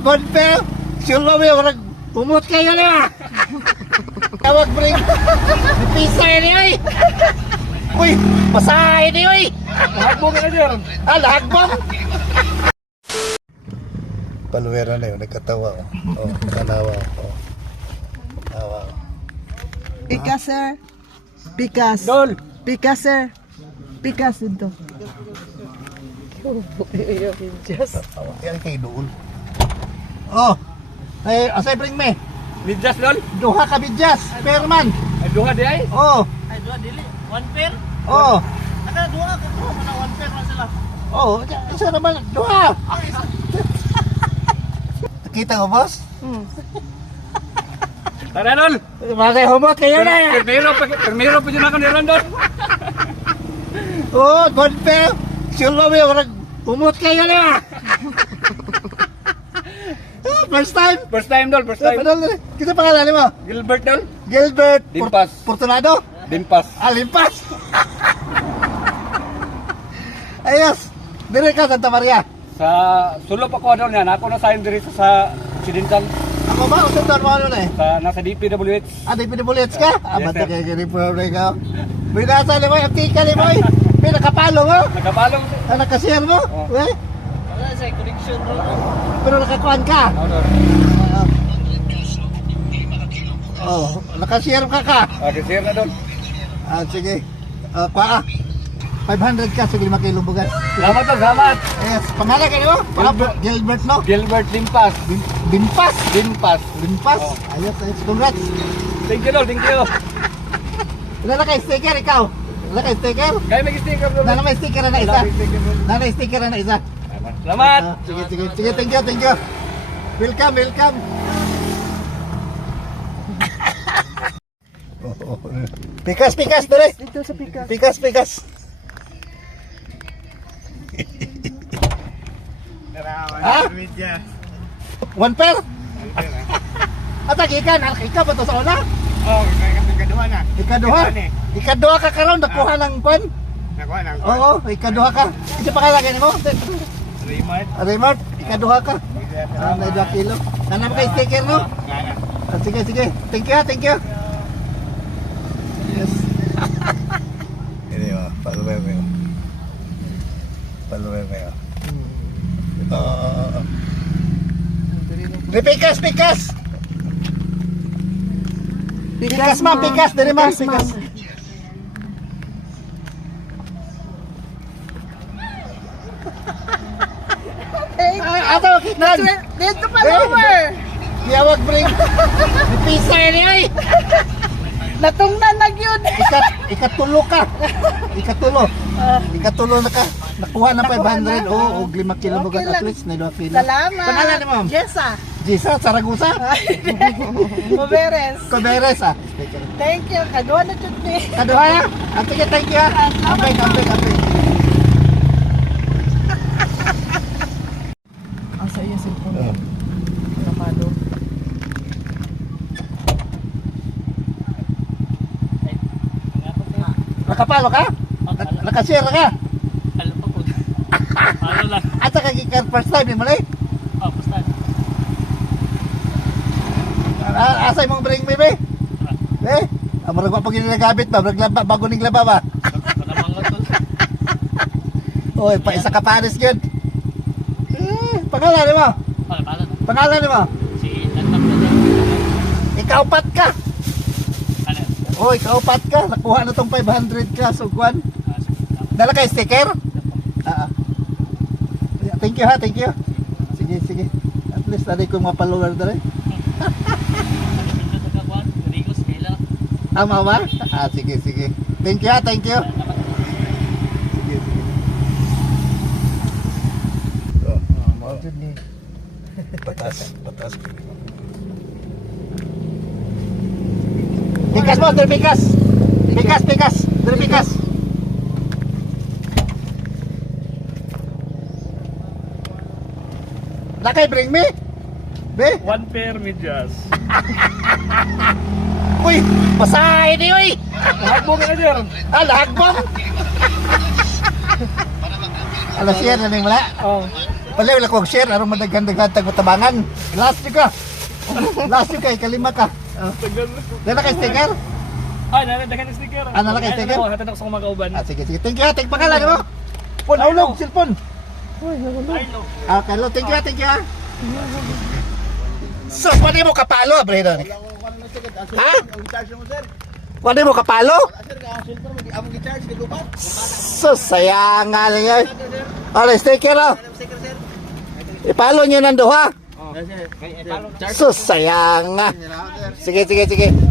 Bonpel, silo mo yung pumut kayo na. Tawag bring. Pisa ini oy. Uy, basahin ni oy. Lahagbong ka na dyan. Lahagbong. Paluwera na yun, nagkatawa. Nakanawa. Tawa. Pikas, sir. Pikas. Dol. Pikas, sir. Pikas dito. Yan kay doon. Oh. Ay, asay bring me. Midjas, Dol. Duha ka bidyas, perman. Ay, duha di ay. Oh. Ay, dua dili. One pair. Oh. Naka dua ka ko na one pair man sila. Oh, isa naman duha. Kita mo, boss? Tara, Dol. Mga humot kayo na. Permiro pa dyan ako ni Randol. Oh, Bonpel. Silo mo yung pumut kayo na. First time. First time, Dol. First time. Kita pangalan mo? Gilbert, Dol. Gilbert Limpas. Fortunado? Dimpas. Limpas. Ayos. Dire ka, Santa Maria. Sa sulop ako, Dol, yan. Ako na sign diri sa Occidental. Ako ba? Kung saan mo ano na eh? Nasa DPWH. Di pinibulits ka? Yes, Bata sir. kayo ganyan problem ka. Binasa mo, aptika mo eh. May nakapalo mo. Nagkapalong. Nakashare mo. Oh. Eh? Wala sa connection ro. Pero nakakuan ka. Ako, Dol. Oh, nakashare ka. Kasi na, Dol. Sige. Kuha 500 ka, sige 5 kilong bugas. Salamat, Dol. Salamat. Yes, pangalan ka mo? Gilbert, no? Gilbert Limpas. Dimpas. Dimpas. Limpas. Oh. Ayos, congrats. Thank you, Dol. Thank you. Wala kay sticker ikaw. Wala kay sticker. Kaya may sticker, Dol. Wala may sticker na isa. May sticker, Dol. Wala may sticker na isa. Salamat. Sige, thank you. Welcome. Pikas, dali. Dito sa pikas. Pikas. Ha? One pair? Atag ikan, ikaw ba to sa una? Oh, kaduha na. Ikaduha ka karon nakuha ng kwan? Nakuha na. Oo, ikaduha ka. Kasi pangalan mo? Raymart. Raymart, ikaduha ka. May 2 kilo. Nanam kay sticker no? Sige. Thank you. Yes. Ini follower mo. Pikas. Pikas, ma'am. Dari ma'am. Pikas. Ato, kitnan. Dito pa lower. Tiyawag bring. Pisa ini ay. Natungnan na yun. Ikatulo ka. Ikatulo na ka. Nakuha na 500. Oo, 5 kilo bugas at least. Na 2 kilo. Salamat. Pangalan ni ma'am? Jessa. Gisa, Saragusa. Muberes. Coberes ah. Thank you. Kaduha na dyan ni. Kaduha ya. Sige, thank you. Kampay. Asa iya cellphone. Namado. Nakapalo ka? Nakashare ka? Alam pa ko. Ano lang. At saka gikan first time mo lay? Oh, basta. Asay mong bring me be? Amurag pa pag ginagabit ba? Naglaba bago ning laba ba? Para mangot tol. Oy, pa isa ka pares gyud. Pangalan mo? Pala. Pangalan mo? Si Tatap na lang. Ikaw pat ka. Ano? Oy, ikaw pat ka. Nakuha na tong 500 ka so kwan. Dala kay sticker? Thank you. Sige. At least tadi ko mga follower dali. Tama ba? Sige. Thank you. Sige. Ni batas. Pikas mo, terpikas. Pikas. Terpikas. Nakay bring me? Be? One pair medyas. Uy, basahin ni uy. Lahagbong ka na dyan. Lahagbong. Alas yan na ning wala. Oh. Pala wala kong share, aron madaghan-daghan tag tabangan. Last ka. Last ka, kalima ka. Dala kay sticker? Ay, naladagan yung sticker. Ah, nalagay sticker? Ay, hatid ako sa mga kauban. Ah, sige, sige. Thank you, thank pangalan mo. Phone, hulog, cellphone. Ay, no. Ah, Carlo, thank you, thank you. So, pwede mo kapalo, Brandon? Ha? Pwede mo kapalo? So, sayang nga lang yan. Alright, sticker oh. Ipalo nyo ng duha. So, sayang nga. Sige, sige, sige.